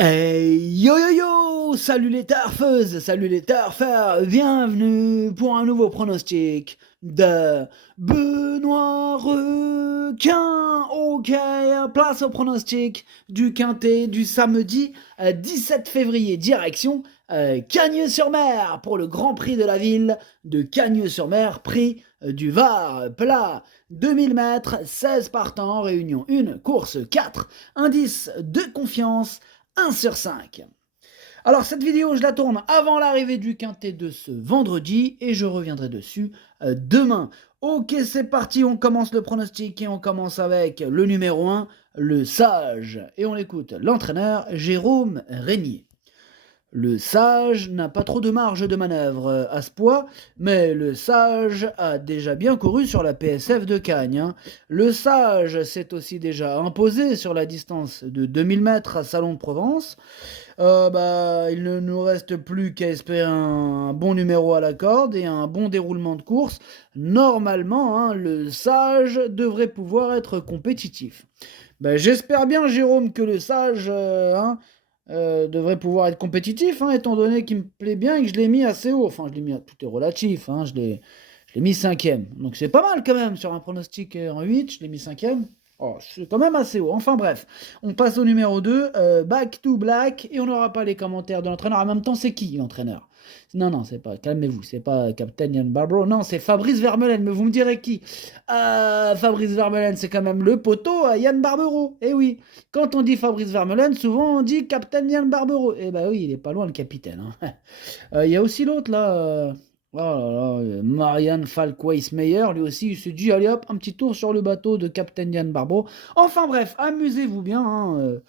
Hey yo yo yo! Salut les turfeuses, salut les turfeurs, bienvenue pour un nouveau pronostic de Benoît Requin. Ok, place au pronostic du quintet du samedi 17 février, direction Cagnes-sur-Mer pour le Grand Prix de la ville de Cagnes-sur-Mer, prix du Var, plat 2000 mètres, 16 partants, réunion 1, course 4, indice de confiance 1 sur 5. Alors cette vidéo, je la tourne avant l'arrivée du quintet de ce vendredi et je reviendrai dessus demain. Ok, c'est parti, on commence le pronostic et on commence avec le numéro 1, le Sage. Et on écoute l'entraîneur Jérôme Régnier. Le Sage n'a pas trop de marge de manœuvre à ce poids, mais le Sage a déjà bien couru sur la PSF de Cagnes. Le Sage s'est aussi déjà imposé sur la distance de 2000 mètres à Salon de Provence. Il ne nous reste plus qu'à espérer un bon numéro à la corde et un bon déroulement de course. Normalement, le Sage devrait pouvoir être compétitif. J'espère bien, Jérôme, que le Sage devrait pouvoir être compétitif, étant donné qu'il me plaît bien et que je l'ai mis assez haut. Enfin, je l'ai mis, tout est relatif, je l'ai mis 5e. Donc c'est pas mal quand même sur un pronostic en 8, je l'ai mis 5e. Oh, c'est quand même assez haut. Enfin bref, on passe au numéro 2, Back to Black, et on n'aura pas les commentaires de l'entraîneur. En même temps, c'est qui l'entraîneur? Non, c'est pas, calmez-vous, c'est pas Captain Ian Barbaro, non, c'est Fabrice Vermeulen, mais vous me direz qui? Fabrice Vermeulen, c'est quand même le poteau à Yann Barbero, eh oui. Quand on dit Fabrice Vermeulen, souvent on dit Captain Yann Barbero. Eh ben oui, il est pas loin le capitaine. Il y a aussi l'autre là, oh là là, Marianne Falk-Weissmeyer, lui aussi, il se dit allez hop, un petit tour sur le bateau de Captain Yann Barbero. Enfin bref, amusez-vous bien.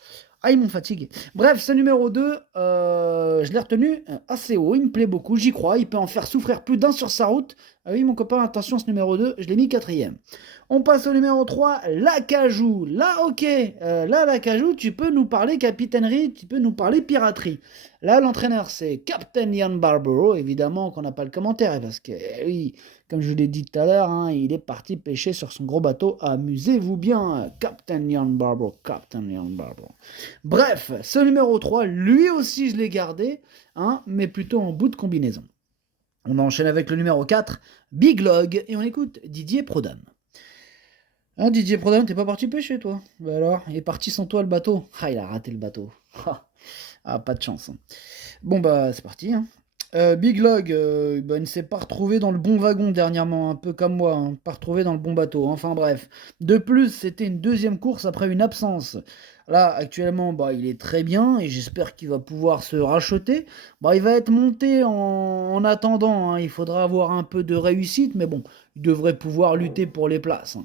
Ah, ils m'ont fatigué. Bref, ce numéro 2, je l'ai retenu assez haut, il me plaît beaucoup, j'y crois, il peut en faire souffrir plus d'un sur sa route. Ah oui, mon copain, attention, ce numéro 2, je l'ai mis 4e. On passe au numéro 3, l'Acajou. Là, ok, là, l'Acajou, tu peux nous parler capitainerie, tu peux nous parler piraterie. Là, l'entraîneur, c'est Captain Ian Barbero, évidemment qu'on n'a pas le commentaire, parce que, oui, comme je vous l'ai dit tout à l'heure, il est parti pêcher sur son gros bateau. Amusez-vous bien, Captain Ian Barbero, Captain Ian Barbero. Bref, ce numéro 3, lui aussi, je l'ai gardé, mais plutôt en bout de combinaison. On enchaîne avec le numéro 4, Big Log, et on écoute Didier Prodam. Didier Prodam, t'es pas parti pêcher, toi? Bah alors, il est parti sans toi le bateau. Ah, il a raté le bateau. Pas de chance. Bon, c'est parti. Big Log, il ne s'est pas retrouvé dans le bon wagon dernièrement, un peu comme moi, pas retrouvé dans le bon bateau. Enfin bref. De plus, c'était une deuxième course après une absence. Là, actuellement, il est très bien et j'espère qu'il va pouvoir se racheter. Il va être monté en attendant. Il faudra avoir un peu de réussite, mais bon, il devrait pouvoir lutter pour les places.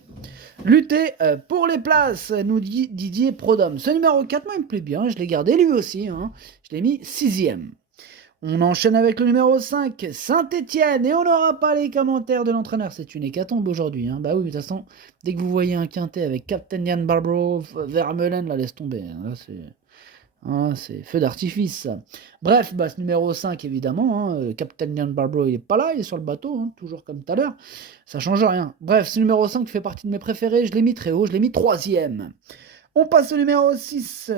Lutter pour les places, nous dit Didier Prodhomme. Ce numéro 4, moi, il me plaît bien, je l'ai gardé lui aussi. Je l'ai mis 6e. On enchaîne avec le numéro 5, Saint-Etienne, et on n'aura pas les commentaires de l'entraîneur. C'est une hécatombe aujourd'hui. Bah oui, de toute façon, dès que vous voyez un quintet avec Captain Yann Barbaro, Vermeulen, là, laisse tomber. Là, c'est feu d'artifice. Bref, ce numéro 5, évidemment, Captain Yann Barbaro, il est pas là, il est sur le bateau, toujours comme tout à l'heure. Ça change rien. Bref, ce numéro 5 fait partie de mes préférés, je l'ai mis très haut, je l'ai mis 3e. On passe au numéro 6,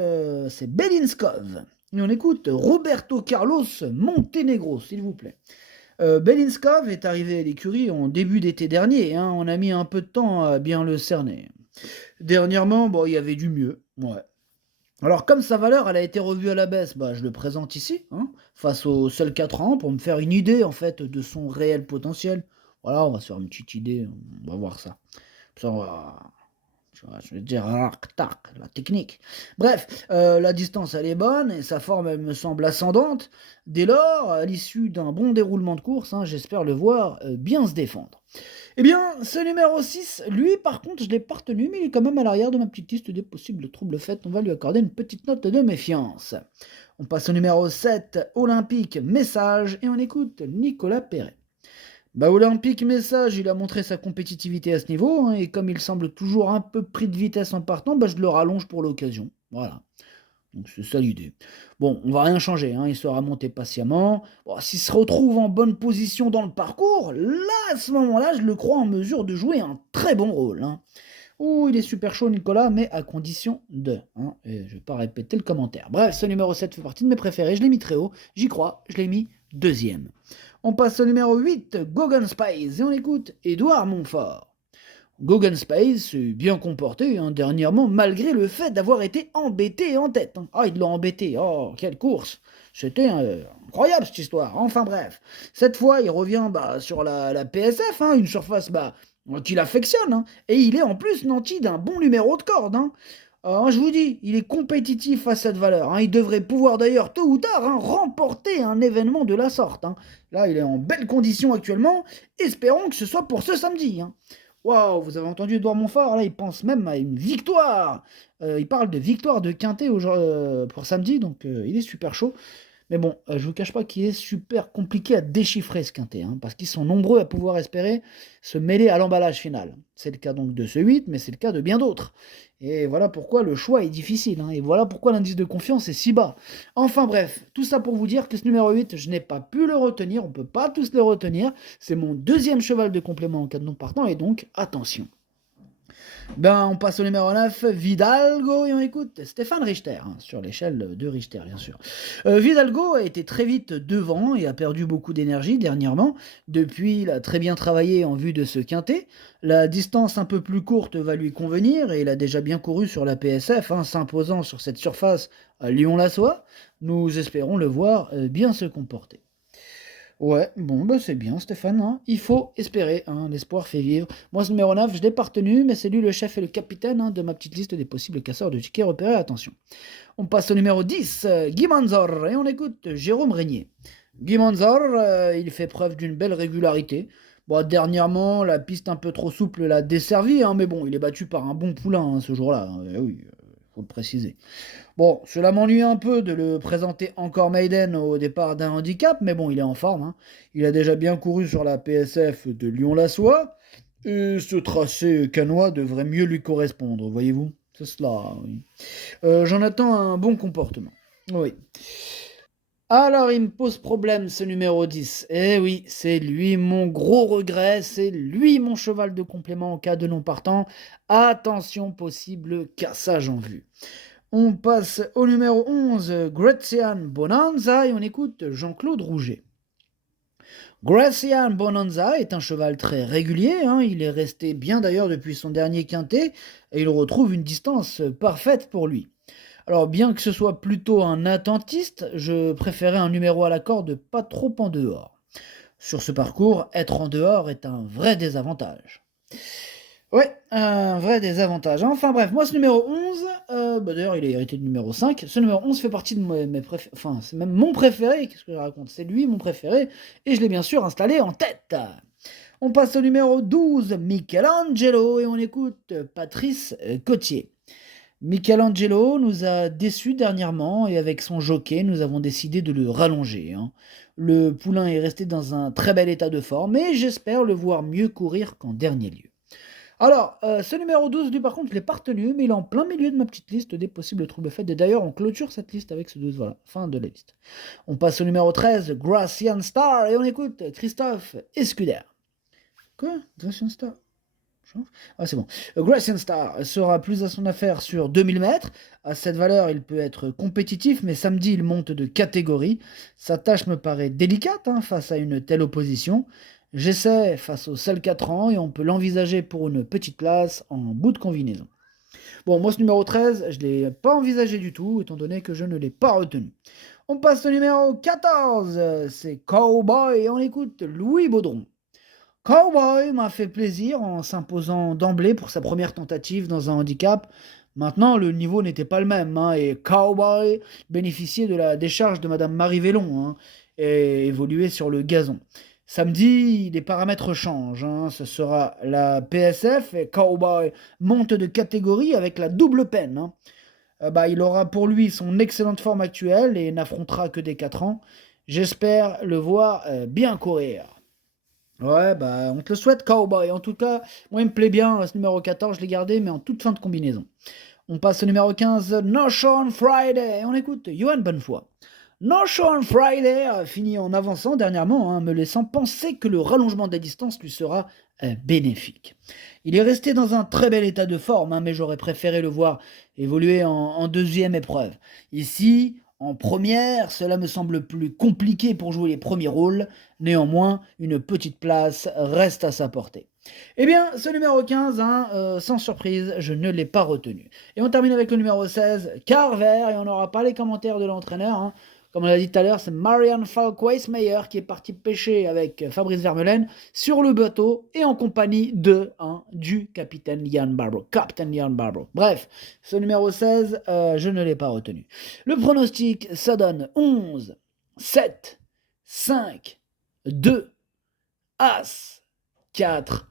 c'est Belinskov. Et on écoute Roberto Carlos Montenegro, s'il vous plaît. Belinskov est arrivé à l'écurie en début d'été dernier. On a mis un peu de temps à bien le cerner. Dernièrement, il y avait du mieux. Ouais. Alors, comme sa valeur, elle a été revue à la baisse, je le présente ici, face aux seuls 4 ans, pour me faire une idée, en fait, de son réel potentiel. Voilà, on va se faire une petite idée, on va voir ça. Ça, on va... Je vais dire la technique. Bref, la distance elle est bonne et sa forme elle me semble ascendante. Dès lors, à l'issue d'un bon déroulement de course, j'espère le voir bien se défendre. Eh bien, ce numéro 6, lui par contre je l'ai pas retenu, mais il est quand même à l'arrière de ma petite liste des possibles troubles faits. On va lui accorder une petite note de méfiance. On passe au numéro 7, Olympique Message, et on écoute Nicolas Perret. Olympique Message, il a montré sa compétitivité à ce niveau, et comme il semble toujours un peu pris de vitesse en partant, je le rallonge pour l'occasion. Voilà. Donc c'est ça l'idée. Bon, on va rien changer, il sera monté patiemment. S'il se retrouve en bonne position dans le parcours, là, à ce moment-là, je le crois en mesure de jouer un très bon rôle. Ouh, il est super chaud, Nicolas, mais à condition de. Hein, et je vais pas répéter le commentaire. Bref, ce numéro 7 fait partie de mes préférés. Je l'ai mis très haut. J'y crois. Je l'ai mis deuxième. On passe au numéro 8, Gauguin Space. Et on écoute Édouard Montfort. Gauguin Space s'est bien comporté dernièrement, malgré le fait d'avoir été embêté en tête. Ah, il l'a embêté. Oh, quelle course. C'était incroyable cette histoire. Enfin bref. Cette fois, il revient sur la PSF, une surface qu'il affectionne. Et il est en plus nanti d'un bon numéro de corde. Je vous dis, il est compétitif à cette valeur. Il devrait pouvoir d'ailleurs, tôt ou tard, remporter un événement de la sorte. Là, il est en belle condition actuellement. Espérons que ce soit pour ce samedi. Waouh, vous avez entendu Edouard Montfort, là, il pense même à une victoire. Il parle de victoire de Quintet pour samedi, donc il est super chaud. Mais bon, je vous cache pas qu'il est super compliqué à déchiffrer ce Quintet, parce qu'ils sont nombreux à pouvoir espérer se mêler à l'emballage final. C'est le cas donc de ce 8, mais c'est le cas de bien d'autres. Et voilà pourquoi le choix est difficile, et voilà pourquoi l'indice de confiance est si bas. Enfin bref, tout ça pour vous dire que ce numéro 8, je n'ai pas pu le retenir, on ne peut pas tous le retenir. C'est mon deuxième cheval de complément en cas de non partant, et donc attention. On passe au numéro 9, Vidalgo, et on écoute Stéphane Richter, sur l'échelle de Richter, bien sûr. Vidalgo a été très vite devant et a perdu beaucoup d'énergie dernièrement. Depuis, il a très bien travaillé en vue de ce quintet. La distance un peu plus courte va lui convenir, et il a déjà bien couru sur la PSF, s'imposant sur cette surface à Lyon-la-Soie. Nous espérons le voir bien se comporter. Ouais, bon, c'est bien Stéphane, il faut espérer, l'espoir fait vivre. Moi ce numéro 9, je l'ai pas retenu, mais c'est lui le chef et le capitaine de ma petite liste des possibles casseurs de tickets repérés, attention. On passe au numéro 10, Guy Manzor, et on écoute Jérôme Régnier. Guy Manzor, il fait preuve d'une belle régularité. Bon, dernièrement, la piste un peu trop souple l'a desservi, mais bon, il est battu par un bon poulain ce jour-là, oui, faut le préciser. Bon, cela m'ennuie un peu de le présenter encore Maiden au départ d'un handicap, mais bon, il est en forme. Il a déjà bien couru sur la PSF de Lyon-la-Soie, et ce tracé canois devrait mieux lui correspondre, voyez-vous. C'est cela, oui. J'en attends un bon comportement. Oui. Alors, il me pose problème, ce numéro 10. Eh oui, c'est lui mon gros regret, c'est lui mon cheval de complément en cas de non partant. Attention, possible cassage en vue. On passe au numéro 11, Grazian Bonanza, et on écoute Jean-Claude Rouget. Grazian Bonanza est un cheval très régulier, il est resté bien d'ailleurs depuis son dernier quintet, et il retrouve une distance parfaite pour lui. Alors bien que ce soit plutôt un attentiste, je préférais un numéro à la corde pas trop en dehors. Sur ce parcours, être en dehors est un vrai désavantage. Ouais, un vrai désavantage. Enfin bref, moi ce numéro 11, d'ailleurs il est hérité du numéro 5, ce numéro 11 fait partie de mes préférés, enfin c'est même mon préféré, qu'est-ce que je raconte, c'est lui mon préféré, et je l'ai bien sûr installé en tête. On passe au numéro 12, Michelangelo, et on écoute Patrice Cotier. Michelangelo nous a déçus dernièrement, et avec son jockey, nous avons décidé de le rallonger. Le poulain est resté dans un très bel état de forme, et j'espère le voir mieux courir qu'en dernier lieu. Alors, ce numéro 12, lui par contre, je l'ai pas retenu, mais il est en plein milieu de ma petite liste des possibles troubles faits. Et d'ailleurs, on clôture cette liste avec ce 12, voilà, fin de la liste. On passe au numéro 13, Gracian Star, et on écoute Christophe Escuder. Quoi? Gracian Star? Ah, c'est bon. Gracian Star sera plus à son affaire sur 2000 mètres. À cette valeur, il peut être compétitif, mais samedi, il monte de catégorie. Sa tâche me paraît délicate face à une telle opposition. J'essaie face au seul 4 ans et on peut l'envisager pour une petite place en bout de combinaison. Bon, moi ce numéro 13, je ne l'ai pas envisagé du tout, étant donné que je ne l'ai pas retenu. On passe au numéro 14, c'est Cowboy, et on écoute Louis Baudron. Cowboy m'a fait plaisir en s'imposant d'emblée pour sa première tentative dans un handicap. Maintenant, le niveau n'était pas le même, et Cowboy bénéficiait de la décharge de Madame Marie Vélon, et évoluait sur le gazon. Samedi, les paramètres changent, ce sera la PSF, et Cowboy monte de catégorie avec la double peine. Il aura pour lui son excellente forme actuelle et n'affrontera que des 4 ans. J'espère le voir bien courir. Ouais, on te le souhaite, Cowboy. En tout cas, moi, il me plaît bien, ce numéro 14, je l'ai gardé, mais en toute fin de combinaison. On passe au numéro 15, Notion Friday, et on écoute Johan Bonnefoy. No Show on Friday a fini en avançant dernièrement, me laissant penser que le rallongement de la distance lui sera bénéfique. Il est resté dans un très bel état de forme, mais j'aurais préféré le voir évoluer en deuxième épreuve. Ici, en première, cela me semble plus compliqué pour jouer les premiers rôles, néanmoins, une petite place reste à sa portée. Eh bien, ce numéro 15, sans surprise, je ne l'ai pas retenu. Et on termine avec le numéro 16, Carver, et on n'aura pas les commentaires de l'entraîneur. Comme on l'a dit tout à l'heure, c'est Marianne Falk-Weissmeyer qui est parti pêcher avec Fabrice Vermeulen sur le bateau et en compagnie du capitaine Ian Barbrough. Captain Ian Barbrough. Bref, ce numéro 16, je ne l'ai pas retenu. Le pronostic, ça donne 11, 7, 5, 2, As, 4,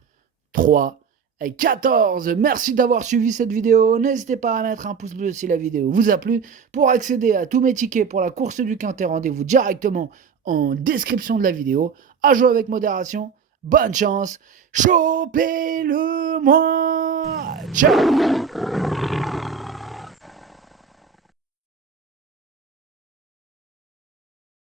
3 et 14. Merci d'avoir suivi cette vidéo. N'hésitez pas à mettre un pouce bleu si la vidéo vous a plu. Pour accéder à tous mes tickets pour la course du Quintet, rendez-vous directement en description de la vidéo. À jouer avec modération. Bonne chance. Chopez-le moi. Ciao.